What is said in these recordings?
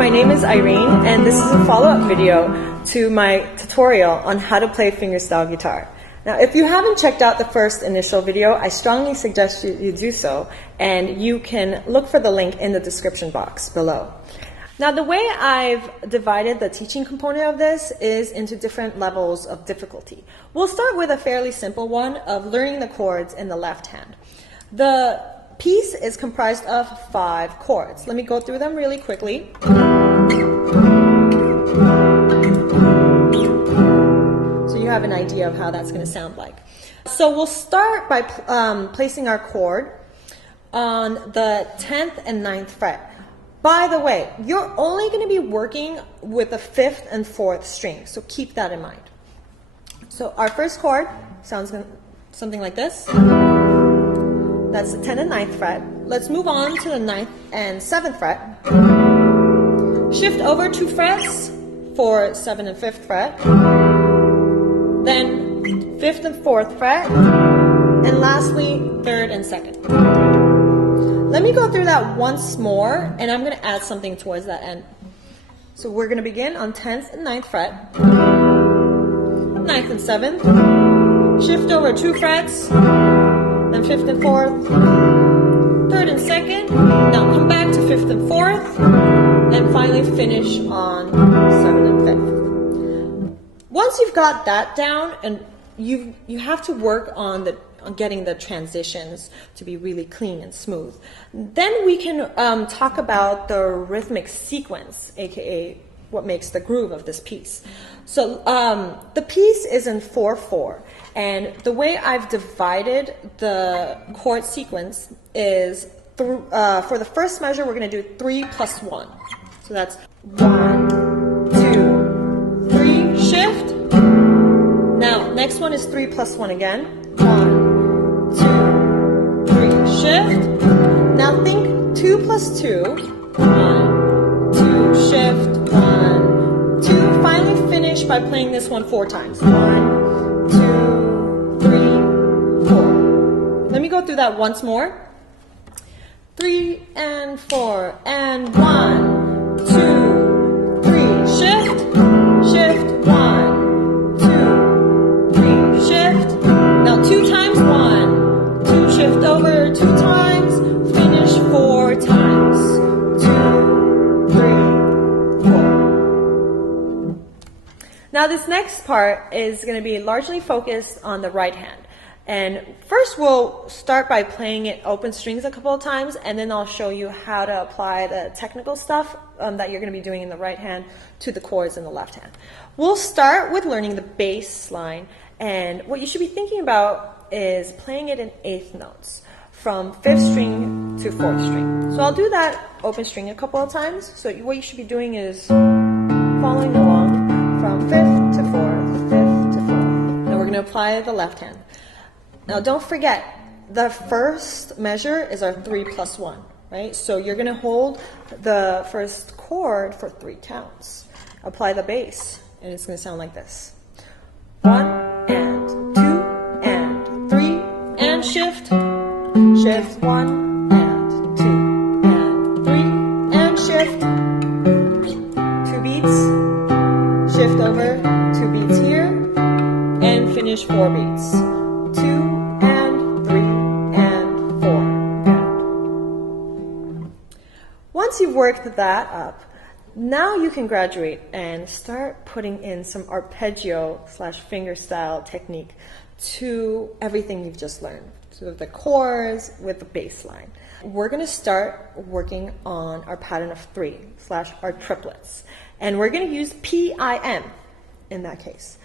my name is Irene, and this is a follow-up video to my tutorial on how to play fingerstyle guitar. Now, if you haven't checked out the first initial video, I strongly suggest you do so, and you can look for the link in the description box below. Now, the way I've divided the teaching component of this is into different levels of difficulty. We'll start with a fairly simple one of learning the chords in the left hand. The piece is comprised of 5 chords. Let me go through them really quickly. So you have an idea of how that's going to sound like. So we'll start by placing our chord on the 10th and 9th fret. By the way, you're only going to be working with the 5th and 4th string, so keep that in mind. So our first chord sounds something like this. That's the 10th and 9th fret. Let's move on to the 9th and 7th fret. Shift over 2 frets for 7th and 5th fret. Then 5th and 4th fret. And lastly, 3rd and 2nd. Let me go through that once more, and I'm going to add something towards that end. So we're going to begin on 10th and 9th fret, 9th and 7th, shift over 2 frets, then 5th and 4th, 3rd and 2nd, now come back to 5th and 4th, and finally finish on 7th and 5th. Once you've got that down, and you have to work on getting the transitions to be really clean and smooth. Then we can talk about the rhythmic sequence, aka what makes the groove of this piece. So the piece is in 4/4, and the way I've divided the chord sequence is for the first measure we're going to do 3 plus 1. So that's 1, 2, 3, shift. Now next one is 3 plus 1 again. 1, 2, 3, shift. Now think 2 plus 2. 1, 2, shift, 1, 2. Finally finish by playing this one 4 times. 1, 2, 3, 4. Let me go through that once more. 3 and 4 and 1, 2, 3, shift, shift, 1, 2, 3, shift. Now 2 times, 1, 2, shift over 2 times, finish 4 times, 2, 3, 4. Now this next part is going to be largely focused on the right hand. And first we'll start by playing it open strings a couple of times, and then I'll show you how to apply the technical stuff that you're going to be doing in the right hand to the chords in the left hand. We'll start with learning the bass line, and what you should be thinking about is playing it in 8th notes from 5th string to 4th string. So I'll do that open string a couple of times. So what you should be doing is following along from 5th to 4th, 5th to 4th. Now we're going to apply the left hand. Now don't forget, the first measure is our 3 plus 1, right? So you're going to hold the first chord for 3 counts. Apply the bass, and it's going to sound like this. 1 and 2 and 3 and shift, shift, 1 and 2 and 3 and shift, 2 beats, shift over 2 beats here, and finish 4 beats. 2 and 3 and 4 and. Once you've worked that up, now you can graduate and start putting in some arpeggio / fingerstyle technique to everything you've just learned. So the chords with the bass line. We're going to start working on our pattern of 3 / our triplets. And we're going to use PIM in that case.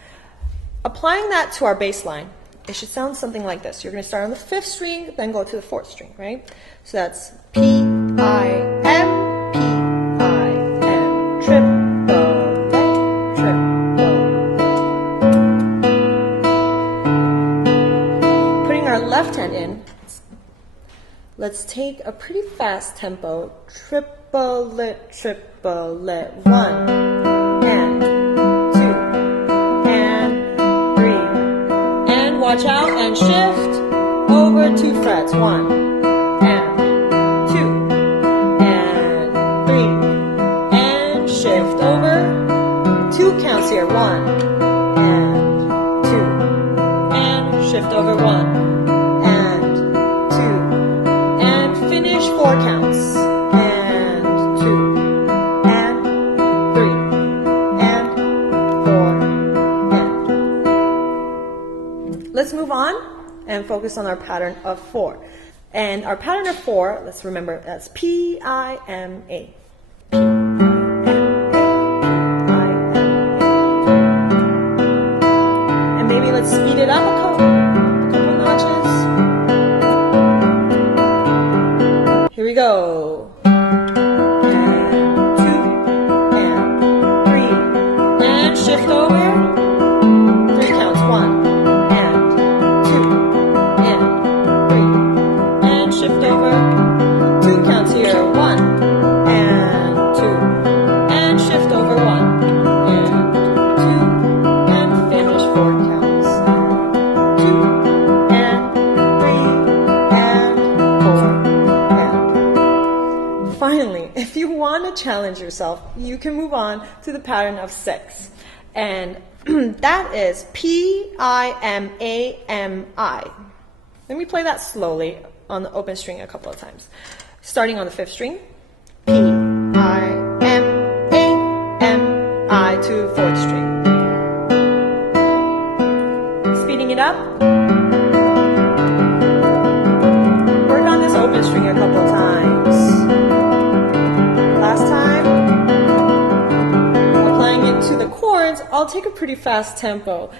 Applying that to our bass line, it should sound something like this. You're going to start on the 5th string, then go to the 4th string, right? So that's P-I-M, P-I-M, triple, triple. Putting our left hand in, let's take a pretty fast tempo. Triplet, triplet, 1 and 2 and 3. And watch out and shift over 2 frets. 1 and 2 and 3 and counts. And 2, and 3, and 4, and. Let's move on and focus on our pattern of 4. And our pattern of 4, let's remember, that's P-I-M-A. And maybe let's speed it up a couple notches. Here we go. And 2, and 3, and shift over. 3 counts, 1. Shift over, 2 counts here, 1, and 2, and shift over, 1, and 2, and finish 4 counts, 2, and 3, and 4, and. Finally, if you want to challenge yourself, you can move on to the pattern of 6, and that is P-I-M-A-M-I. Let me play that slowly on the open string a couple of times. Starting on the 5th string, P-I-M-A-M-I to 4th string. Speeding it up. Work on this open string a couple of times. Last time, applying it to the chords, I'll take a pretty fast tempo.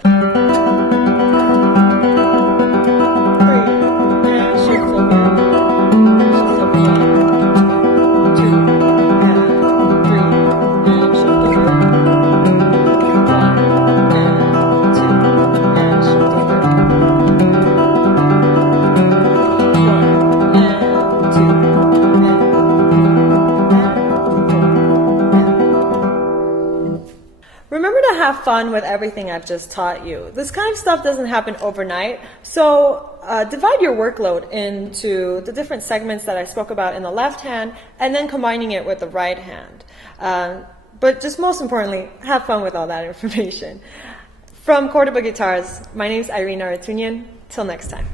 Remember to have fun with everything I've just taught you. This kind of stuff doesn't happen overnight, so divide your workload into the different segments that I spoke about in the left hand, and then combining it with the right hand. But just most importantly, have fun with all that information. From Cordoba Guitars, my name is Irina Artunian. Till next time.